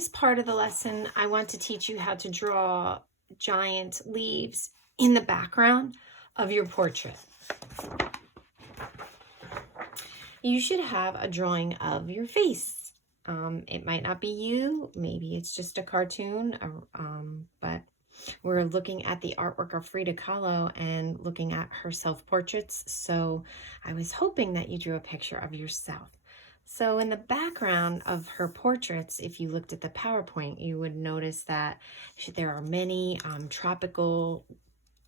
this part of the lesson, I want to teach you how to draw giant leaves in the background of your portrait. You should have a drawing of your face. It might not be you, maybe it's just a cartoon, but we're looking at the artwork of Frida Kahlo and looking at her self-portraits, so I was hoping that you drew a picture of yourself. So in the background of her portraits, if you looked at the PowerPoint, you would notice that there are many tropical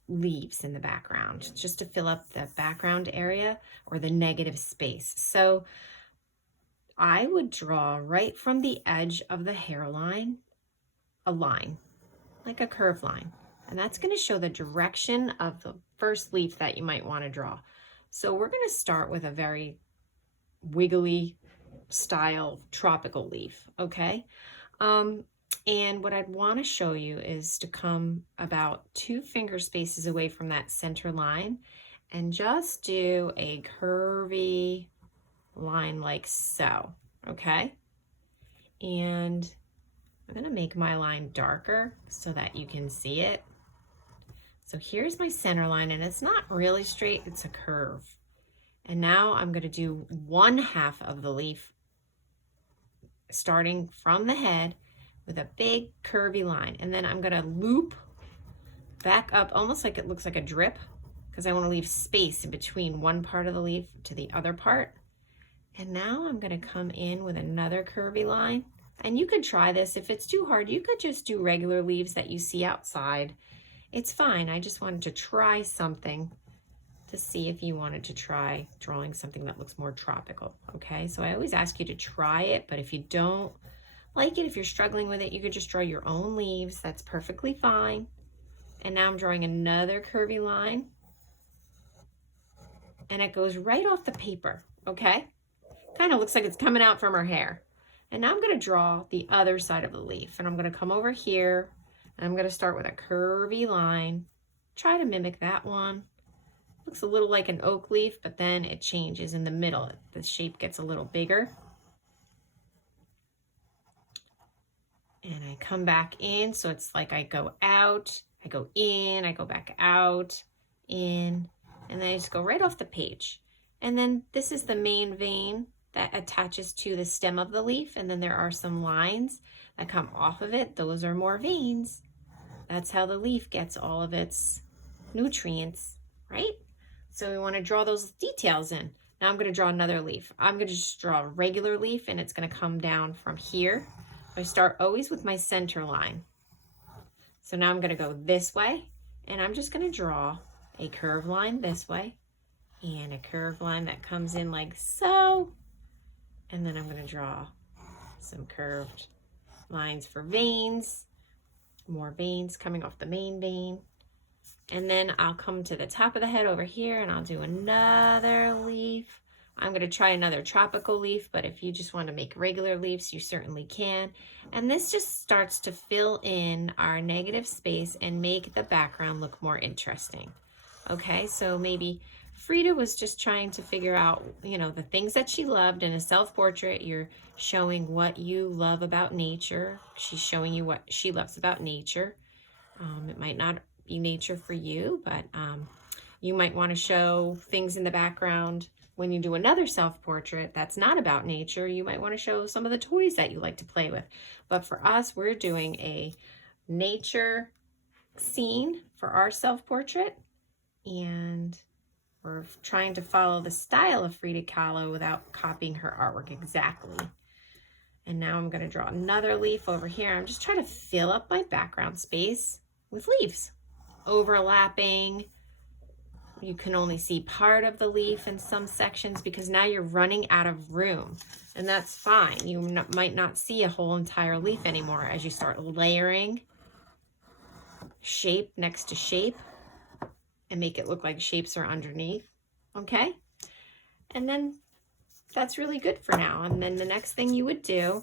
leaves in the background, just to fill up the background area or the negative space. So I would draw right from the edge of the hairline, a line, like a curved line. And that's going to show the direction of the first leaf that you might want to draw. So we're going to start with a very wiggly style tropical leaf, okay? And what I'd want to show you is to come about 2 finger spaces away from that center line and just do a curvy line like so, okay? And I'm going to make my line darker so that you can see it. So here's my center line, and it's not really straight, it's a curve. And now I'm going to do 1/2 of the leaf starting from the head with a big curvy line. And then I'm going to loop back up almost like it looks like a drip, because I want to leave space in between one part of the leaf to the other part. And now I'm going to come in with another curvy line. And you could try this. If it's too hard, you could just do regular leaves that you see outside. It's fine. I just wanted to try something to see if you wanted to try drawing something that looks more tropical, okay? So I always ask you to try it, but if you don't like it, if you're struggling with it, you could just draw your own leaves. That's perfectly fine. And now I'm drawing another curvy line, and it goes right off the paper, okay? Kind of looks like it's coming out from her hair. And now I'm going to draw the other side of the leaf, and I'm going to come over here, and I'm going to start with a curvy line. Try to mimic that one. Looks a little like an oak leaf, but then it changes in the middle. The shape gets a little bigger. And I come back in, so it's like I go out, I go in, I go back out, in, and then I just go right off the page. And then this is the main vein that attaches to the stem of the leaf, and then there are some lines that come off of it. Those are more veins. That's how the leaf gets all of its nutrients, right? So we want to draw those details in. Now I'm going to draw another leaf. I'm going to just draw a regular leaf, and it's going to come down from here. I start always with my center line. So now I'm going to go this way, and I'm just going to draw a curved line this way and a curved line that comes in like so. And then I'm going to draw some curved lines for veins, more veins coming off the main vein. And then I'll come to the top of the head over here, and I'll do another leaf. I'm going to try another tropical leaf, but if you just want to make regular leaves, you certainly can. And this just starts to fill in our negative space and make the background look more interesting. Okay, so maybe Frida was just trying to figure out, you know, the things that she loved in a self-portrait. You're showing what you love about nature. She's showing you what she loves about nature. It might not be nature for you, but you might want to show things in the background. When you do another self-portrait that's not about nature, you might want to show some of the toys that you like to play with. But for us, we're doing a nature scene for our self-portrait, and we're trying to follow the style of Frida Kahlo without copying her artwork exactly. And now I'm going to draw another leaf over here. I'm just trying to fill up my background space with leaves overlapping. You can only see part of the leaf in some sections because now you're running out of room, and that's fine. You might not see a whole entire leaf anymore as you start layering shape next to shape and make it look like shapes are underneath, okay? And then that's really good for now. And then the next thing you would do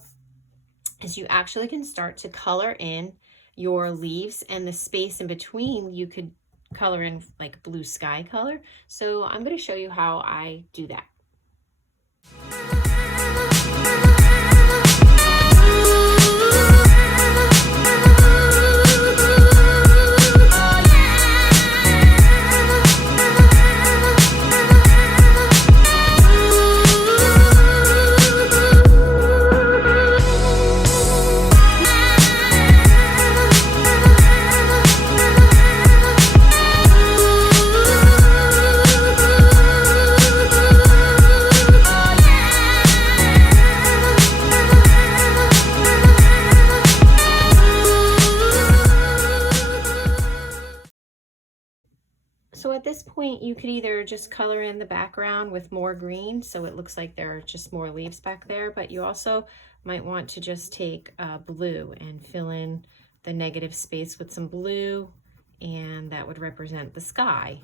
is you actually can start to color in your leaves, and the space in between you could color in like blue sky color. So I'm going to show you how I do that. So at this point, you could either just color in the background with more green, so it looks like there are just more leaves back there, but you also might want to just take blue and fill in the negative space with some blue, and that would represent the sky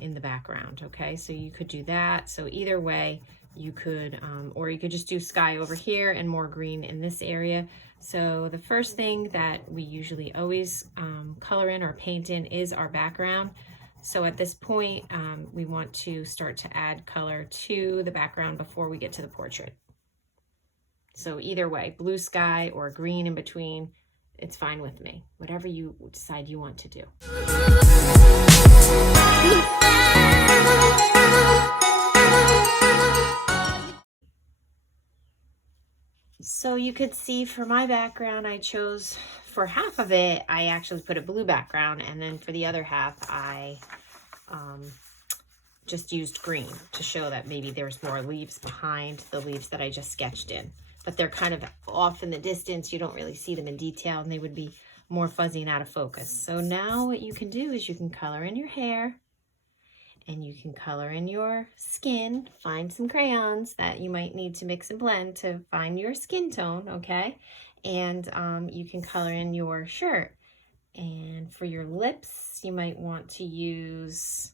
in the background, okay? So you could do that. So either way, you could, or you could just do sky over here and more green in this area. So the first thing that we usually always color in or paint in is our background. So at this point, we want to start to add color to the background before we get to the portrait. So either way, blue sky or green in between, it's fine with me. Whatever you decide you want to do. So you could see for my background, I chose, for half of it, I actually put a blue background, and then for the other half, I just used green to show that maybe there's more leaves behind the leaves that I just sketched in. But they're kind of off in the distance. You don't really see them in detail, and they would be more fuzzy and out of focus. So now what you can do is you can color in your hair, and you can color in your skin. Find some crayons that you might need to mix and blend to find your skin tone, okay? And you can color in your shirt. And for your lips, you might want to use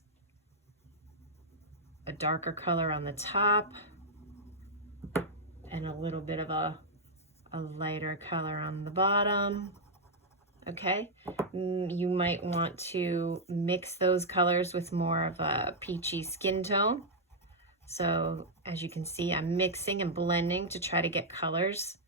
a darker color on the top and a little bit of a lighter color on the bottom. Okay, you might want to mix those colors with more of a peachy skin tone. So as you can see, I'm mixing and blending to try to get colors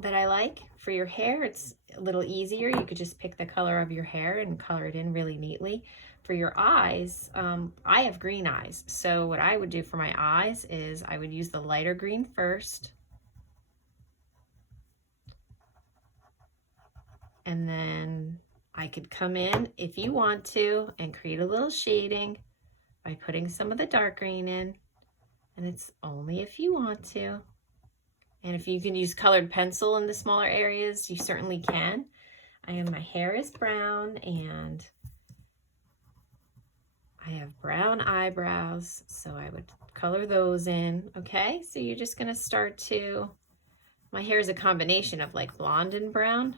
that I like. For your hair, it's a little easier. You could just pick the color of your hair and color it in really neatly. For your eyes, I have green eyes. So what I would do for my eyes is I would use the lighter green first. And then I could come in, if you want to, and create a little shading by putting some of the dark green in. And it's only if you want to. And if you can use colored pencil in the smaller areas, you certainly can. My hair is brown, and I have brown eyebrows, so I would color those in, okay? So you're just gonna start to, my hair is a combination of like blonde and brown.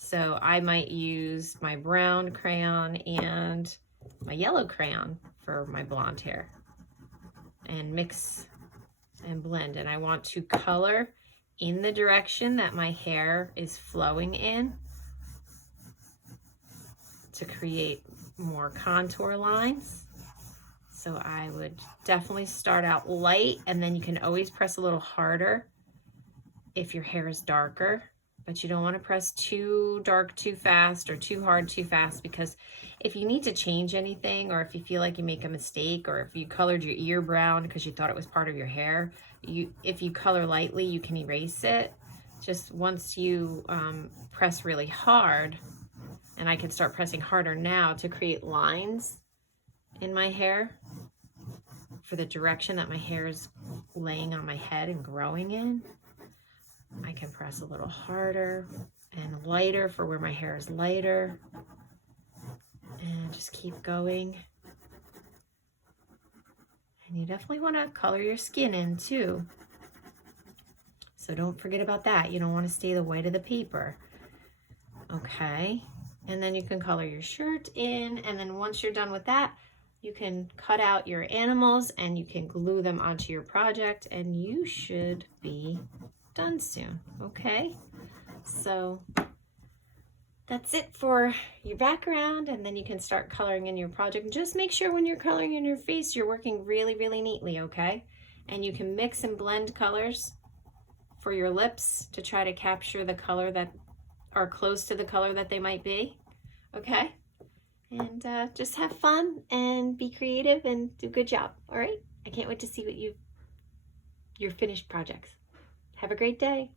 So I might use my brown crayon and my yellow crayon for my blonde hair and mix and blend. And I want to color in the direction that my hair is flowing in to create more contour lines. So I would definitely start out light, and then you can always press a little harder if your hair is darker. But you don't want to press too dark too fast or too hard too fast, because if you need to change anything, or if you feel like you make a mistake, or if you colored your ear brown because you thought it was part of your hair, if you color lightly, you can erase it. Just once you press really hard, and I can start pressing harder now to create lines in my hair for the direction that my hair is laying on my head and growing in. I can press a little harder and lighter for where my hair is lighter, and just keep going. And you definitely want to color your skin in too. So don't forget about that. You don't want to stay the white of the paper. Okay. And then you can color your shirt in, and then once you're done with that, you can cut out your animals and you can glue them onto your project, and you should be done soon. Okay, so that's it for your background, and then you can start coloring in your project. And just make sure when you're coloring in your face, you're working really, really neatly, okay? And you can mix and blend colors for your lips to try to capture the color that are close to the color that they might be, okay? And just have fun and be creative and do a good job, all right? I can't wait to see what your finished projects. Have a great day.